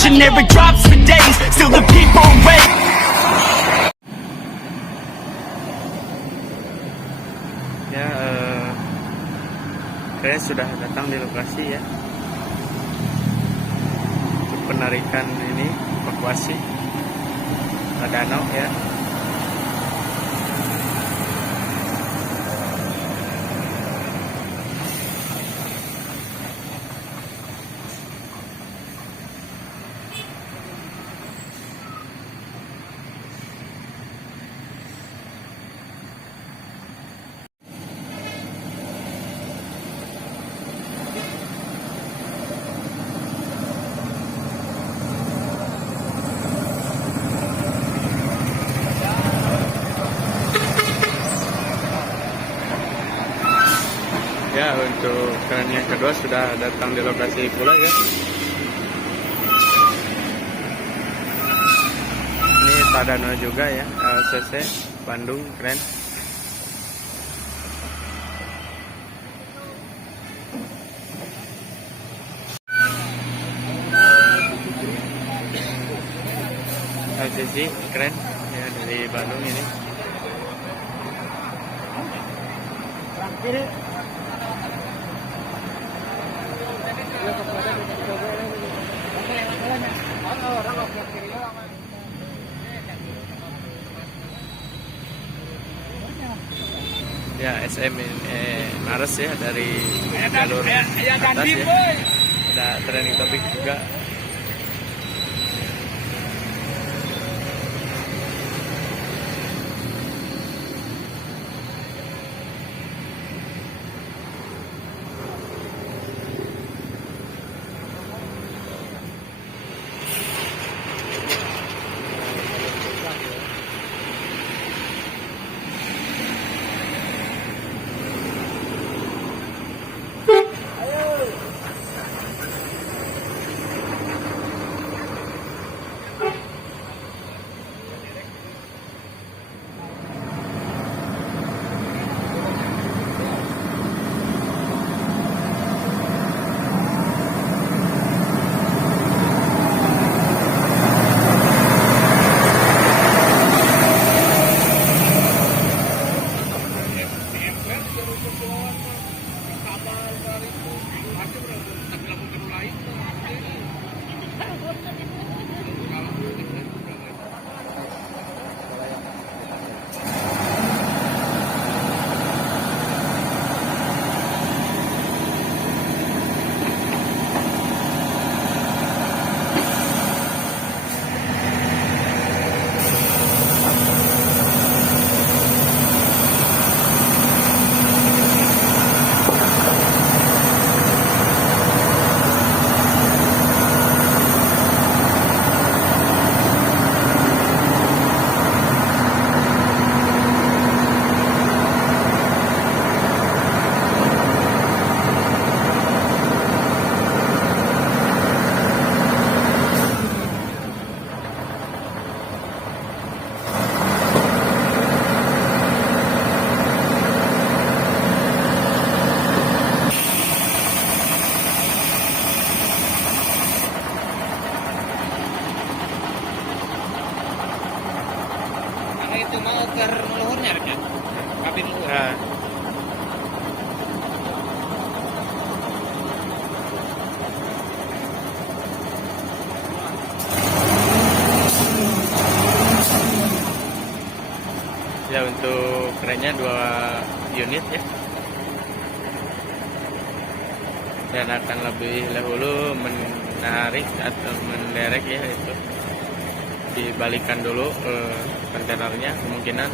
generic drops for days, still the people wait. Ya, kalian sudah datang di lokasi ya untuk penarikan ini evakuasi danau ya. Ya, untuk keren yang kedua sudah datang di lokasi pula ya. Ini Pak Dano juga ya, LCC Bandung, keren. LCC keren ya, dari Bandung ini. Ya, SM Mares ya, dari jalur atas ya. Ada training topik juga. Itu mau ke luhurnya kan? Kabin luhur. Nah, ya, untuk kerennya 2 unit ya, dan akan lebih dahulu menarik atau menderek ya, itu dibalikan dulu kontainernya kemungkinan.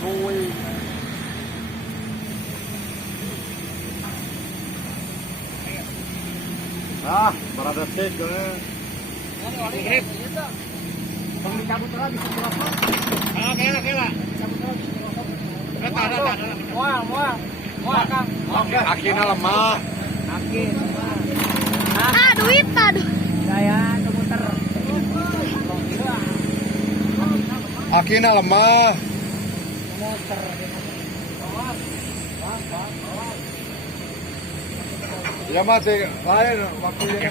Ah, para detik ya. Grip. Cabut lagi berapa? Ah, kela. Rata. Mual, Kang. Akhirnya lemah. Duit aduh. Akhirnya lemah. Ya mati lain waktunya.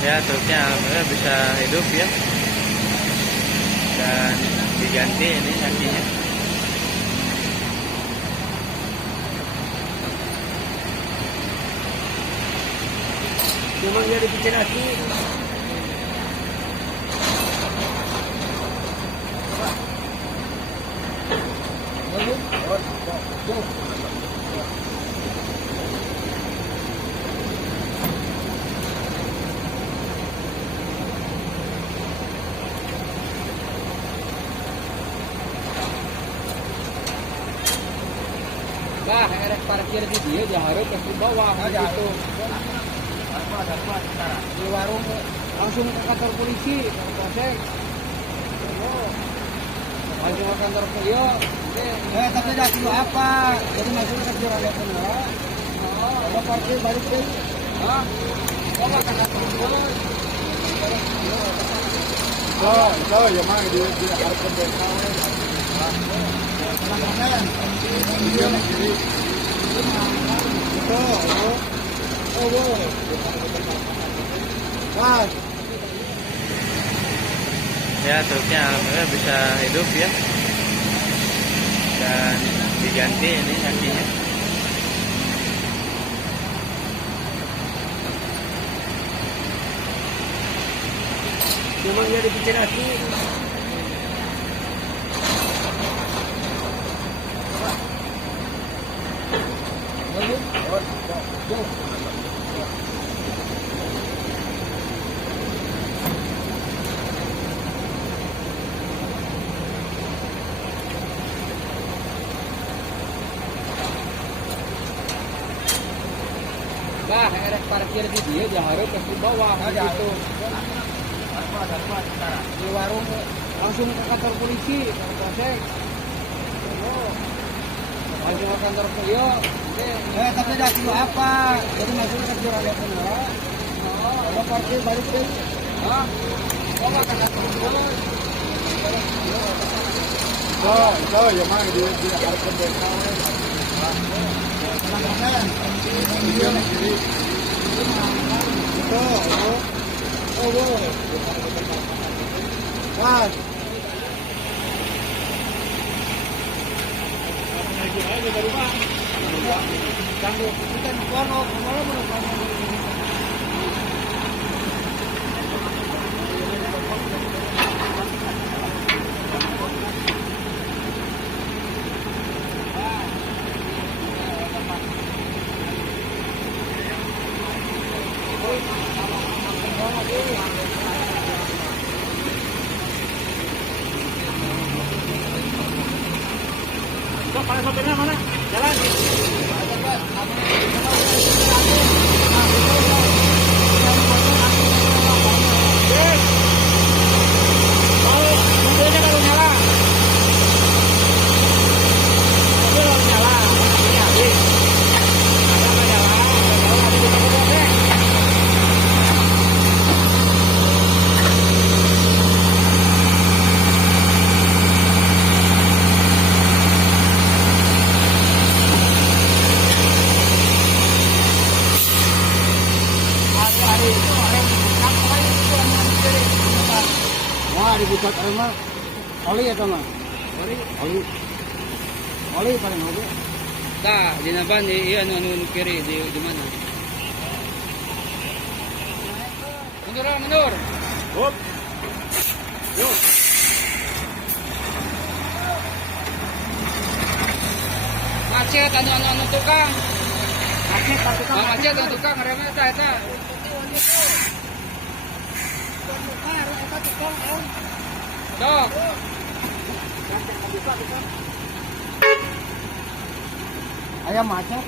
Ya truknya alhamdulillah bisa hidup ya, dan diganti ini akinya. Memang dia dibikin aki. Bah, ada parkir di dia harus ke bawah gitu. Di warung langsung ke kantor polisi, polsek. Langsung ke kantor polisi. Tapi dah kilo apa? Jadi masuk ke jurang ya semua. Kalau parkir balik deh. Hah? Oh, makan apa? Itu ya mah di harus kebeka. Ya truknya alhamdulillah bisa hidup ya, dan diganti ini akinya. Memang dia dibikin aki. Bah, ada parkir di dia harus ke bawah gitu. Di warung langsung ke kantor polisi, polsek. Langsung ke kantor polisi. Tapi dah kilo apa? Jadi masuk ke jurang ya semua. Kalau parkir balik deh. Hah? Oh, makan apa? Itu ya mah di harus kebeka. Para sopirnya mana? Jalan. Mobilnya kalau nyala. Mobil kalau nyala. Ini habis. Ada nggak nyala? Kalau habis kita boleh. Wah, dibuat orang mah oli atau mah? Oli paling hobi. Tah, di naban di anu kiri di mana? Mundur. Hop. Yuk. Macet anu tukang. Macet anu tukang remnya eta. Sok. Ayam macet.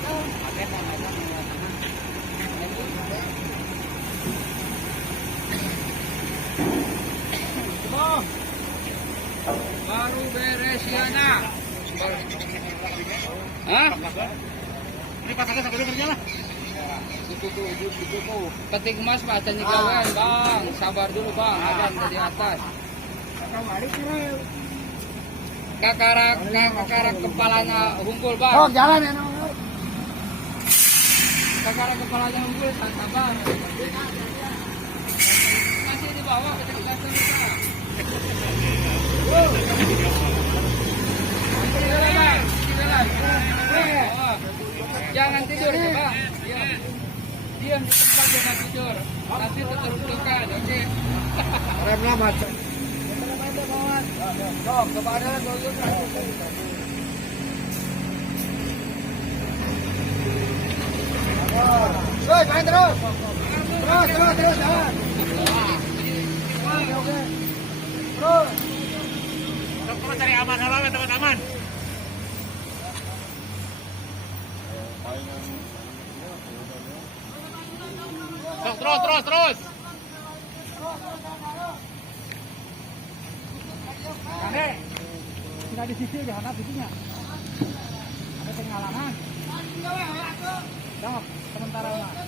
Baru beres ya nak. Hah? Ini pasangnya sampai dengarnya lah. Ketik emas Pak, tanya kawan bang. Sabar dulu bang, abang dari atas. Kakarak kepalanya hunkul bang. Oh jalan ya nong. Kakarak kepalanya hunkul, sabar. Masih di bawah, ketik emasnya juga. Jangan tidur ya bang. Diam di tempat, jangan tidur. Nanti terluka, oke? Remnya macet. Kepada terus, main terus. Terus, jalan. Oke. Terus. Terus cari aman, halaman tempat aman. Terus. Kade, tidak di sisi, di hadap sisinya. Ada pengalaman. Jawab, sementara mas.